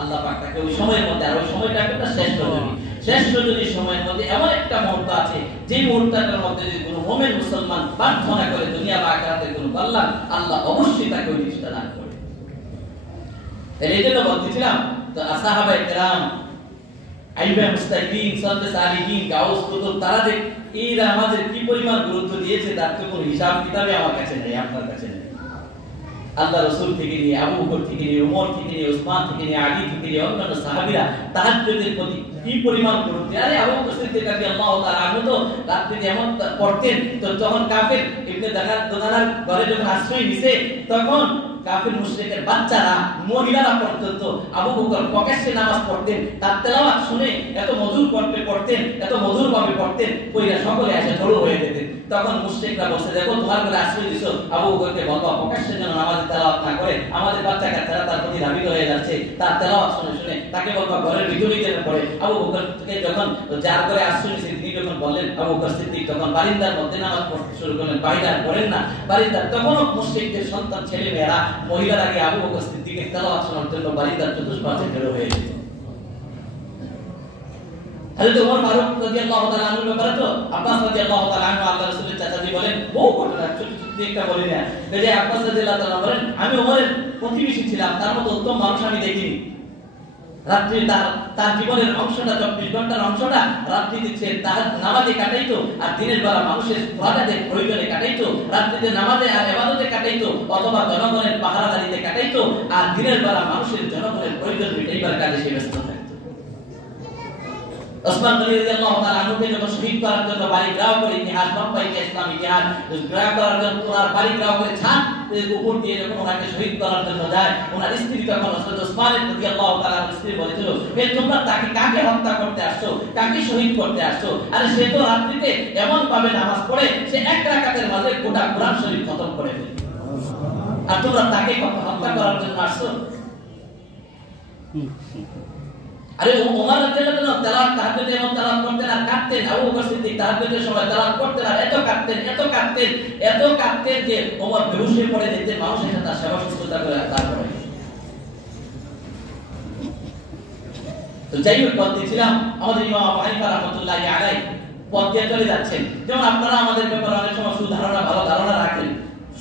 আল্লাহ পাক তাকে ওই সময়ের মধ্যে, আর ওই সময়টা একটা শ্রেষ্ঠ যদি সময়ের মধ্যে এমন একটা মুহূর্ত আছে যে মুহূর্তটার মধ্যে যদি কোনো মুমিন মুসলমান প্রার্থনা করে দুনিয়া বা আখিরাতের কোনো কল্যাণ, আল্লাহ অবশ্যই তাকে ওই জিনিসটা দান করে। এই জন্য বলতেছিলাম তো সাহাবায়ে কেরাম, আইবা মুস্তাকিন, সালফে সালিহিন, গাউস কুতুব, তারা যে এই আমাদের কি পরিমাণ গুরুত্ব দিয়েছে তার তো কোনো হিসাব কিতাবে আমার কাছে নেই, আপনার কাছে নেই। আল্লাহ রাসূল থেকে নিয়ে আবু বকর থেকে নিয়ে ওমর থেকে নিয়ে ওসমান থেকে নিয়ে আলী থেকে নিয়ে অন্যান্য সাহাবীরা তাহাজ্জুদের প্রতি কি পরিমাণ গুরুত্ব। আরে আবু বকর সিদ্দিক রাদিয়াল্লাহু তাআলা আনহু তো রাতে যেমন পড়তেন, তো যখন কাফের ইবনে দোনানার ঘরে যখন আশ্রয় নিছে তখন কাফির মুশরিকের বাচ্চারা মহিলারা পর্যন্ত আবু বকর প্রকাশ্যে নামাজ পড়তেন, তার তেলাওয়াত শুনে এত মধুর কণ্ঠে পড়তেন, এত মধুরভাবে পড়তেন, কইরা সকলে এসে জড়ো হয়ে যেতেন। তখন মুশরিকরা বলছে, দেখো তোমার ঘরে আশ্রয় দিছো, আবু বকরকে বলবা প্রকাশ্যে যেন নামাজে তেলাওয়াত না করে, আমাদের বাচ্চা কাচ্চারা তার প্রতি ধাবিত হয়ে যাচ্ছে, তার তেলাওয়াত শুনে শুনে তাকে বলবা ঘরের ভিতরেই যেন পড়ে। আবু বকরকে যখন যার ঘরে আশ্রয় নিয়েছে তিনি যখন বললেন, আবু বকর সিদ্দিক তখন বারিন্দার মধ্যে নামাজ পড়তে শুরু করলেন, বাইরে আর পড়েন না বারিন্দার। তখনও মুশরিকদের সন্তান ছেলে মেয়েরা মহিলারা আগে আবু বকর সিদ্দিকের তেলাওয়াত শোনার জন্য বারিন্দার চতুষ্পাশে জড়ো হয়ে যেত। হযরত ওমর ফারুক রাদিয়াল্লাহু তাআলা আনহুর ব্যাপারে তো আব্বাস রাদিয়াল্লাহু তাআলা আনহু আল্লাহর রাসূলের চাচাজি বলেন, বহু ঘটনা ছোট ছোট একটা বলি না, যে আব্বাস রাদিয়াল্লাহু তাআলা বলেন, আমি ওমরের প্রতিবেশী ছিলাম, তার মতো উত্তম মানুষ আমি দেখিনি। রাত্রি তার জীবনের অংশটা 24 ঘন্টার অংশটা রাত্রিতে তার নামাজে কাটাইতো, আর দিনের বেলা মানুষের ইবাদতের প্রয়োজনে কাটাইতো। রাত্রিতে নামাজে আর ইবাদতে কাটাইতো, অথবা জনগণের পাহারাদারিতে কাটাইতো, আর দিনের বেলা মানুষের জনগণের প্রয়োজন মেটাইবার কাজে সে ব্যস্ত থাকতো। ওসমান গনি রাদিয়াল্লাহু তাআলা আনহুকে যখন শহীদ করার জন্য বাড়ি গ্রাও করে ইতিহাস বাম্পাইকে ইসলামী ইতিহাস গ্রাও করার জন্য ওনার বাড়ি গ্রাও করে ছাদ উপর দিয়ে যখন ওনাকে শহীদ করার জন্য যায়, ওনার স্ত্রী তখন হযরত ওসমান রাদিয়াল্লাহু তাআলার স্ত্রী বলেছিল, হে তোমরা তাকে কাকে হত্যা করতে আসছো, কাকে শহীদ করতে আসছো? আরে সে তো রাত্রিতে এমন ভাবে নামাজ পড়ে সে এক রাকাতের মাঝে গোটা কোরআন শরীফ খতম করে ফেলে, আর তোমরা তাকে হত্যা করার জন্য আসছো? আরে ওমর রাদিয়াল্লাহু তাআলা তেলাওয়াত তাহাজ্জুদে এমন তেলাওয়াত করতেন আর কাঁদতেন। আবু বকর সিদ্দিক তাহাজ্জুদের সময় তেলাওয়াত করতেন আর এত কাঁদতেন যে ওমর বেহুশ হয়ে পড়ে যেতেন, মানুষ এসে তার সেবা শুশ্রূষা করে তারপরে। তো যাই হোক, বলতেছিলাম আমাদের ইমাম আবু হানিফা রাহমাতুল্লাহি আলাইহি পথ দিয়ে চলে যাচ্ছেন। যেমন আপনারা আমাদের ব্যাপারে অনেক সময় সুধারণা ভালো ধারণা রাখেন,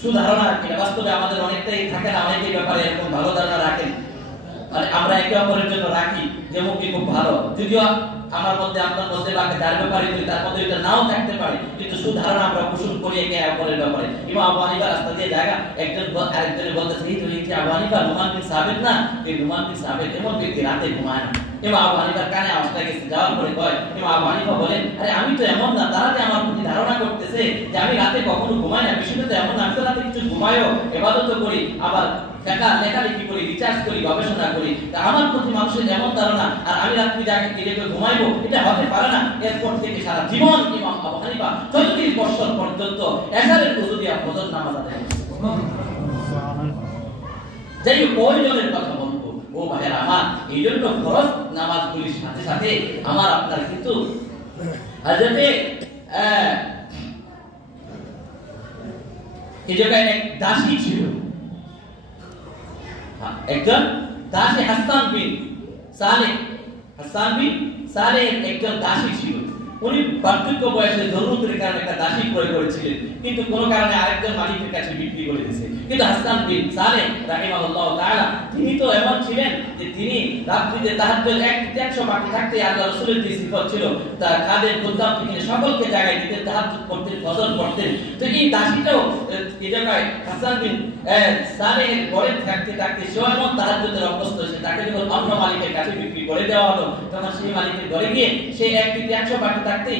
সুধারণা রাখেন, বাস্তবে আমাদের অনেকটাই থাকে না, অনেকেই ব্যাপারে এরকম ভালো ধারণা রাখেন, মানে আমরা একে অপরের জন্য রাখি যে মুখে খুব ভালো, যদিও আমার মধ্যে আপনার মধ্যে বা যার ব্যাপারে করি তার মধ্যে এটা নাও থাকতে পারে, কিন্তু সুধারণা আমরা পোষণ করি একে অপরের ব্যাপারে। ইমাম আবু হানিফা রাস্তা দিয়ে জায়গা একজন আরেকজনের বলতেছে, এই তো এই যে আবু হানিফা নুমান বিন সাবিত না, এই নুমান বিন সাবিত এমন ব্যক্তি রাতে ঘুমায় না। ইমাম আবু হানিফার কানে আওয়াজটা গেছে, যাওয়ার পরে কয়, ইমাম আবু হানিফা বলেন, আরে আমি তো এমন না, তারা যে আমার প্রতি ধারণা করতেছে যে আমি রাতে কখনো ঘুমাই না, বিষয়টা তো এমন না, আমি তো রাতে কিছু ঘুমাইও, ইবাদত করি, আবার লেখালেখি করি, রিসার্চ করি, গবেষণা করি, আমার প্রতি মানুষের এমন ধারণা আর আমি রাত্রি জাগে কেটে ঘুমাইবো, এটা হতে পারে না। এরপর থেকে সারা জীবন ইমাম আবু হানিফা 34 বছর পর্যন্ত এশারের ওযু দিয়ে ফজর নামাজ আদায় করেছেন। যাই হোক, প্রয়োজনের কথা বলবো ও ভাইয়েরা আমার, এই জন্য ফরজ নামাজগুলির সাথে সাথে আমার আপনার কিন্তু হযরতে এই জায়গায় এক দাসী ছিল, একজন দাসী হাসান বিন সালেহ একজন দাসী ছিল। উনি বার্ধক্য বয়সে জরুরতের কারণে একটা দাসী ক্রয় করেছিলেন, কিন্তু কোন কারণে আরেকজন মালিকের কাছে বিক্রি করে দিয়েছে। কিন্তু হাসান বিন সালেহ রাহিমাহুল্লাহ তাআলা তিনি তো এমন ছিলেন যে তিনি রাত্রিতে তাহাজ্জুদ 100 বাকি থাকতে আল্লাহর রাসূলের যে সিফত ছিল, তার খাদেম খুদ্দাম থেকে সকলকে জাগায় দিতেন, তাহাজ্জুদ করতেন, ফজর পড়তেন। তো এই দাসীটাও এই জায়গায় হাসান বিন সালেহের ঘরে থাকতে সে এমন তাহাজ্জুদের অভ্যস্ত হয়েছে, তাকে যখন অন্য মালিকের কাছে বিক্রি করে দেওয়া হলো, তখন সেই মালিকের ঘরে গিয়ে সে একদিকে 100 বাকি থাকতেই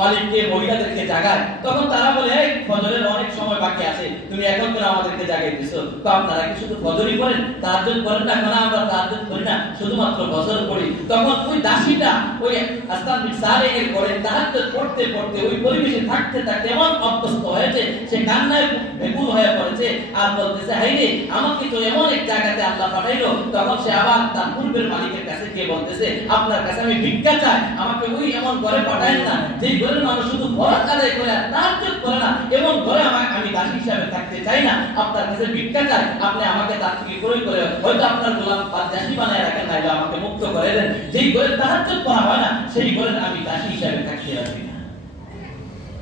মালিককে মহিলাদেরকে জাগায়। তখন তারা বলে, এই ফজরের অনেক সময় বাকি আছে, তুমি এখন কেন আমাদেরকে জাগাই দিছো? তো আপনারা কি শুধু ফজরই পড়েন, তাহাজ্জুদ করেন না? কেন আমরা তাহাজ্জুদ করি না, শুধুমাত্র ফজর পড়ি। তখন ওই দাসীটা ওই হাসান বিন সালেহের ঘরে তাহাজ্জুদ পড়তে পড়তে ওই পরিবেশে থাকতে থাকতে এমন অভ্যস্ত হয়েছে, সে কান্নায় বেকুল হয়ে পড়েছে আর বলতেছে, হাইরে আমাকে তো এমন এক জায়গাতে আল্লাহ পাঠাইলো। তখন সে আবার তার পূর্বের মালিকের কাছে গিয়ে বলতেছে, আপনার কাছে আমি ভিক্ষা চাই, আমাকে ওই এমন ঘরে পাঠায়েন না যে ঘরের মানুষ শুধু ফরজ আদায় করে আর তাহাজ্জুদ করে না, এমন ঘরে আমি দাসী হিসেবে থাকতে চাই না, আপনার কাছে ভিক্ষা চাই, আপনি আমাকে তার থেকে ক্রয় করে হয়তো আপনার গোলাম বা দাসী বানায় রাখেন, নাইলে আমাকে মুক্ত করে দেন। যেই ঘরে তাহাজ্জুদ করা হয় না সেই ঘরে আমি দাসী হিসেবে থাকতে রাজি না।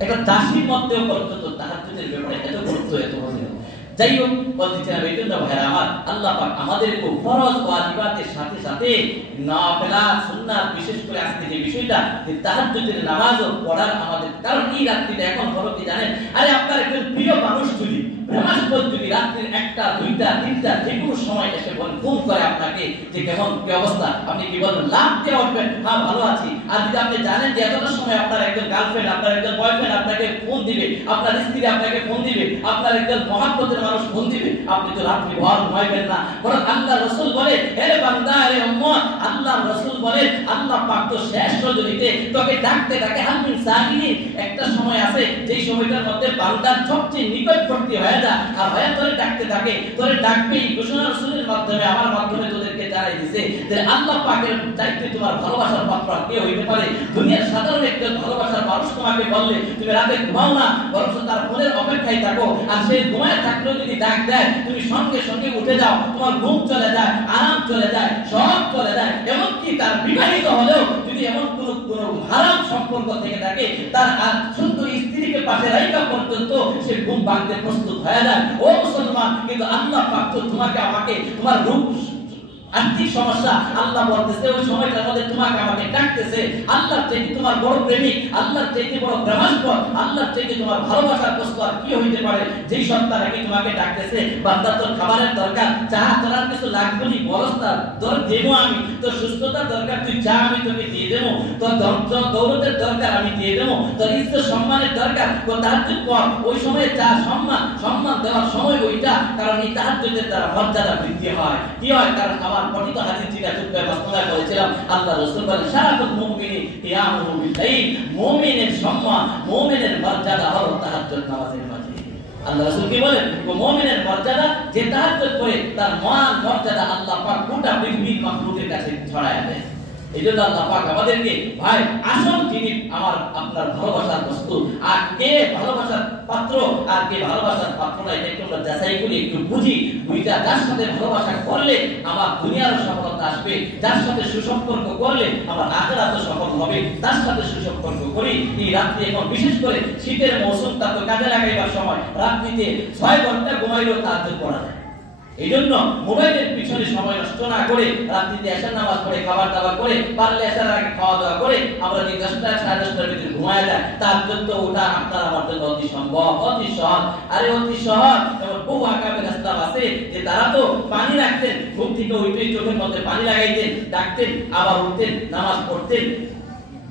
একটা দাসীর মধ্যেও পর্যন্ত তাহাজ্জুদের ব্যাপারে এত গুরুত্ব, এত ফজিলত। যাই হোক, বলতেছিলাম এই জন্য ভাইরা আমার, আল্লাহ পাক আমাদেরকে ফরজ ওয়াজিবাতের সাথে সাথে নাফিলাত সুন্নাত, বিশেষ করে আজকে যে বিষয়টা যে তাহাজ্জুদের নামাজও পড়ার আমাদের, কারণ এই রাত্রিটা এখন বড় কি জানেন, আরে আপনার একজন প্রিয় মানুষ যদি ব্রহ্মাস্পদ যদি রাত্রির 1টা 2টা 3টা যে কোনো সময় এসে ফোন করে আপনাকে যে কেমন কি অবস্থা, আপনি কি বলবেন? লাভ দিয়ে উঠবেন, হ্যাঁ ভালো আছি। আর যদি আপনি জানেন যে এতটা সময় আপনার একজন গার্লফ্রেন্ড, আপনার একজন বয়ফ্রেন্ড আপনাকে ফোন দিবে, আপনার স্ত্রী আপনাকে ফোন দিবে, আপনার একজন মহব্বতের মানুষ ফোন দিবে, আপনি তো রাত্রি ভর ঘুমাইবেন না। বরং আল্লাহ রাসূল বলে, হে বান্দা, হে উম্মত, আল্লাহ রাসূল বলে আল্লাহ পাক তো শেষ রজনীতে তোকে ডাকতে ডাকে হামিন সাহিনী, একটা সময় আছে যেই সময়টার মধ্যে বান্দার সবচেয়ে নিকটবর্তী হয়ে যায় আর হয়ে তোরে ডাকতে থাকে, তোরে ডাকবে। এই ঘোষণা রাসূলের মাধ্যমে, আমার মাধ্যমে তোদেরকে জানাই দিয়েছে যে আল্লাহ পাকের চাইতে তোমার ভালোবাসার পাত্র কে হইতে পারে? দুনিয়ার সাধারণ একজন ভালোবাসার মানুষ তোমাকে বললে তুমি রাতে ঘুমাও না, বরং তার ফোনের অপেক্ষায় থাকো, আর সেই ঘুমায় থাকলেও যদি ডাক দেয় তুমি সঙ্গে সঙ্গে উঠে যাও, তোমার ঘুম চলে যায়, আরাম চলে যায়, সব চলে যায়। এমনকি তার বিবাহিত হলেও যদি এমন কোন হারাম সম্পর্ক থেকে থাকে, তার সুন্দর স্ত্রীকে পাশে রাখা পর্যন্ত সে ঘুম ভাঙতে প্রস্তুত হয়ে যায়। ও মুসলমান, কিন্তু আল্লাহ পাক তো তোমাকে আমাকে, তোমার রূপ আর্থিক সমস্যা, আল্লাহ বলতেছে ওই সময়টার মধ্যে তোমাকে আমাকে ডাকতেছে। আল্লাহর চাইতে তোমার বড় প্রেমিক, আল্লাহর চাইতে বড় ব্রহ্মাস্পদ, আল্লাহর চাইতে তোমার ভালোবাসার বস্তু আর কি হইতে পারে? যেই সত্তা নাকি তোমাকে ডাকতেছে, বান্দা তোর খাবারের দরকার, চা তোর আর কিছু লাগবে নি, বরস্তা তোর দেবো আমি, তোর সুস্থতার দরকার তুই চা আমি তোকে দিয়ে দেবো, তোর দৌলতের দরকার আমি দিয়ে দেবো, তোর ইজ্জত সম্মানের দরকার তোর তাহাজ্জুদ কর। ওই সময়ে চা সম্মান দেওয়ার সময় ওইটা, কারণ এই তাহাজ্জুদের দ্বারা মর্যাদা বৃদ্ধি হয়। কি হয়? কারণ আমার পঠিত হাদিস যেটা চুক্তি বাস্তবায়ন করেছিলাম, আল্লাহ রাসূল বলেন শারাফুল মুমিনি কিয়ামুহু বিল-লাইল, মুমিনের সম্মান, মুমিনের মর্যাদা হলো তাহাজ্জুদ নামাজের মাঝে। আল্লাহ রাসূল কি বলেন? মুমিনের মর্যাদা যে তাহাজ্জুদ করে তার মান মর্যাদা আল্লাহ পাক গোটা পৃথিবীর মাখলুকের কাছে ছড়ায় দেয়। এইজন্য আল্লাহ পাক আমাদেরকে, ভাই আসল যিনি আমার আপনার ভালোবাসার বস্তু, আর কে ভালোবাসার পাত্র আর কে ভালোবাসার পাত্র না, এটা একটু আমরা যাচাই করি, একটু বুঝি। দুইটা যার সাথে ভালোবাসা করলে আমার দুনিয়ারও সফলতা আসবে, যার সাথে সুসম্পর্ক করলে আমার আখিরাতও সফল হবে, তার সাথে সুসম্পর্ক করি। এই রাত্রি এখন বিশেষ করে শীতের মৌসুমটা তো কাজে লাগাইবার সময়, রাত্রিতে 6 ঘন্টা ঘুমাইলেও তাহাজ্জুদ পড়া যায়। এইজন্য মোবাইলের পিছনে সময় নষ্ট না করে রাত্রিতে এশার নামাজ পড়ে, খাবার দাবার করে, পারলে এশার আগে খাওয়া দাওয়া করে আমরা যে 10টা 10:30টার ভিতরে ঘুমায় যায়, তাহাজ্জুদ তো ওঠা আপনার আমার জন্য অতি সম্ভব, অতি সহজ। আরে অতি সহজ। যেমন বহু আকাবের ইসলাম আছে যে তারা তো পানি রাখতেন, ঘুম থেকে উঠেই চোখের মধ্যে পানি লাগাইতেন, ডাকতেন, আবার উঠতেন, নামাজ পড়তেন,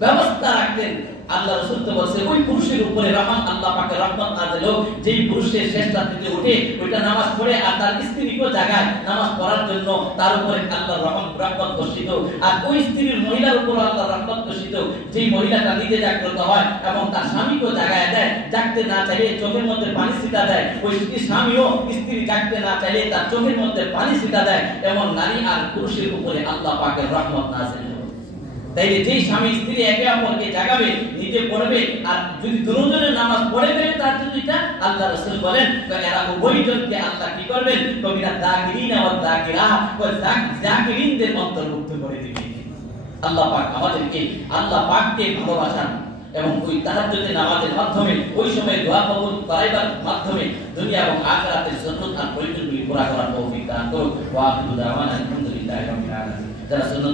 ব্যবস্থা রাখতেন। আল্লাহ রাসূল তো বলেছে ওই পুরুষের উপরে রহমত, আল্লাহ পাকের রহমত নাযিল হোক যেই পুরুষের শেষ রাত্রিতে উঠে ওইটা নামাজ পড়ে আর তার স্ত্রীকেও জাগায় নামাজ পড়ার জন্য, তার উপরে আল্লাহর রহমত বর্ষিত। আর ওই স্ত্রীর মহিলার উপর আল্লাহর রহমত বর্ষিত যেই মহিলাটা নিজে জাগ্রত হয় এবং তার স্বামীকেও জাগায় দেয়, জাগতে না চাইলে চোখের মধ্যে পানি ছিটা দেয়, ওই স্বামীও স্ত্রী জাগতে না চাইলে তার চোখের মধ্যে পানি ছিটা দেয়, এমন নারী আর পুরুষের উপরে আল্লাহ পাকের রহমত নাযিল। তাইলে যেই স্বামী স্ত্রী একে অপরকে জাগাবে, নিজে পড়বে, আর যদি দুজনে নামাজ পড়ে ফেলে তার জন্য এটা আল্লাহ রাসূল বলেন এরা উভয়জনকে আল্লাহ কি করবেন? কবিরা যাকিরিন ওয়া যাকিরা, ওই যাকিরিনদের অন্তর্ভুক্ত করে দিবেন। আল্লাহ পাক আমাদেরকে আল্লাহ পাককে ভালোবাসেন এবং ওই তাহাজ্জুদের নামাজের মাধ্যমে, ওই সময় দোয়া কবুল করাইবার মাধ্যমে দুনিয়া এবং আখিরাতের সুন্নাত আর প্রয়োজনগুলি পুরা করার তৌফিক দান করুন। ওয়া আখিরু দাওয়ানা আলহামদুলিল্লাহি রাব্বিল আলামিন। যারা সুন্নাত